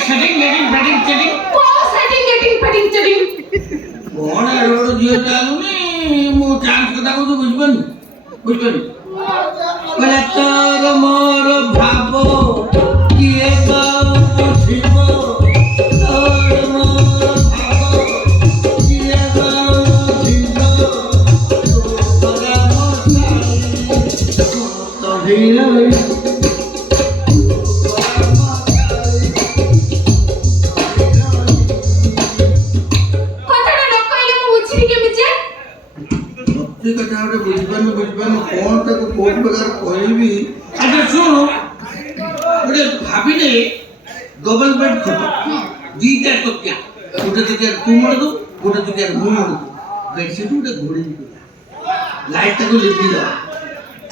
setting, getting, petting, chatting. Wow, setting, getting, petting, chatting. कौन है road जियो चालू नहीं मो चांस कथा को तो बुझबन बोले तोर मोर भाबो किए गाओ पुछिबो तोर मोर भाबो किए गाओ पुछिबो तोरा मोर तो हीरो कथा बुझपान कौन तक कोट प्रकार कहबी अच्छा सुन गोटे भाविले डबल बेड खट दीटा तकिया गोटे तकिया तू मोड़ दो गोटे तकिया मु मोड़ दो बेडशीट गोटे घोड़ी लाइट तक लिपि दो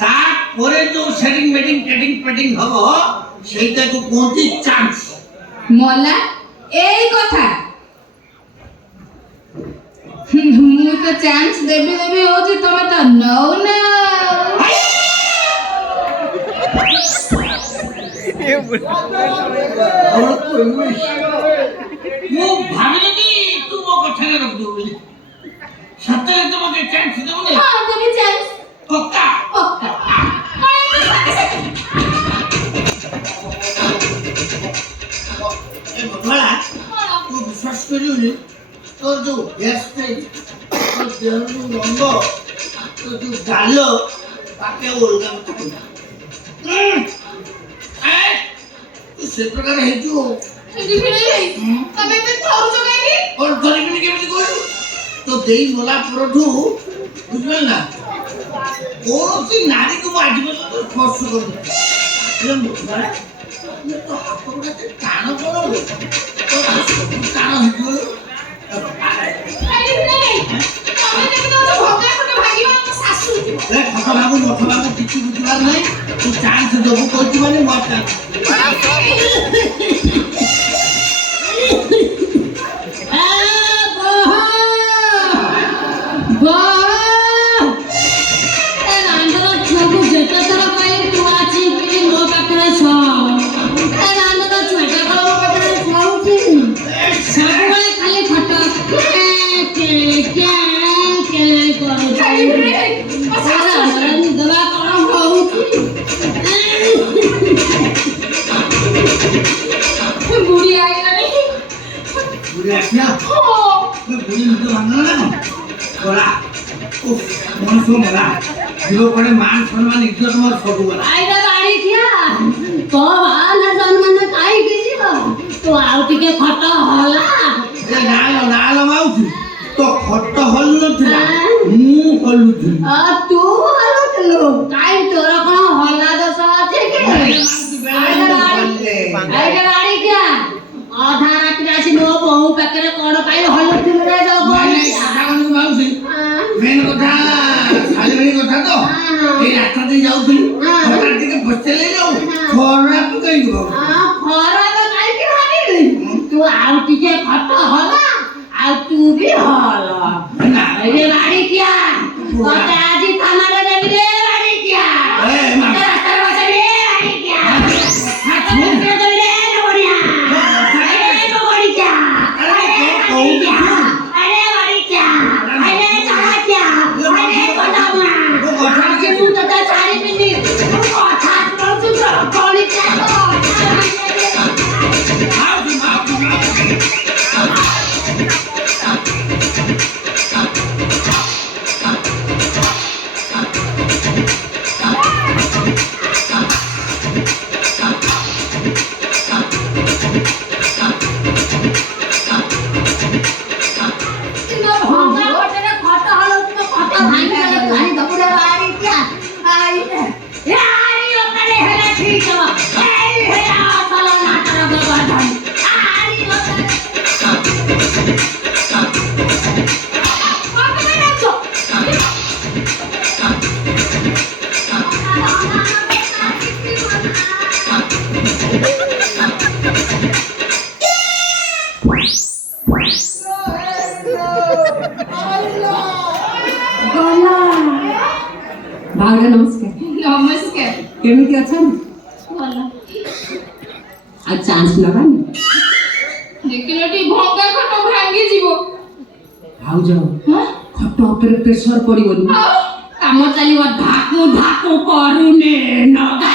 ता परे जो सेटिंग मीटिंग टेटिंग पेटिंग हबो सेटा को कोंती चांस मोला एई कथा मु तो चांस देबी होची तमे तो नो ना मु भाबिले कि तू मो कथा रे रख दो बोली सत्य तो मते चांस देबो ने हां देबी चांस पक्का पक्का ए बड़ा तू विश्वास करियो तो जो हेयर स्टाइल तो देहनु रंग तो जो गाल ताके ओलगा मत तू से प्रकार है जो एडी फिरे तबे ते थाउ जगाइनी और धरिबिनी केमति कोइ तो देई मोला परठू बुझबल ना कोनोसी नारी को आजि बस स्पर्श कर दे ये मुखबा ये तो हाथ पकड़े कान करो तो कान हिजो କିଛି ବୁଝିବାର ନାହିଁ ତୁ ଚାନ୍ସ ଦେବୁ କହୁଛୁ ମାନେ ମୋ ଚାନ୍ସ मान सम्मान इज्जत मोर सबु बला आइदा गाड़ी किया तो भाला सम्मान काई गिजिबो तो आउ टिके खट होला ए नाल माउथि तो खट हल नथिला मु हलुथि आ तू हलुथलो काई तोरा कोन होला दस अछि के आइदा गाड़ी किया आधा रात आसी नो बहु पकरे कोन काई हलुथलो रे जब माउथि मेन कथा सालिबरी कथा तो ए रास्ता दे जाउथि हटात के बसते ले जाऊ खरा तो कई गो खरा तो काई के हानी तू आउ टिके खट होला आ तू भी होला ना ए गाड़ी किया ओते आजी थाना रे देबी रे गाड़ी किया ए मा रास्ता रे बसे रे गाड़ी किया हाथ में दे दे रे बढ़िया अरे तो गाड़ी किया अरे कहू दे अरे गाड़ी किया अरे चला किया अरे कोटामा वो कथा के तू तो साड़ी पिंदी कथा तो तू गाड़ी किया भावना नमस्कार नमस्कार केमिति अछन वाला आज चांस लगा ତିନୋଟି ଭଙ୍ଗା ଖଟ ଭାଙ୍ଗି ଯିବ। ଭାଉଜ ହଁ ଖଟ ଉପରେ ପ୍ରେସର ପଡିବନି। ଆଉ କାମ ଚାଲିବ ଧାକୁ ଧାକୁ କରୁନେ ନଗା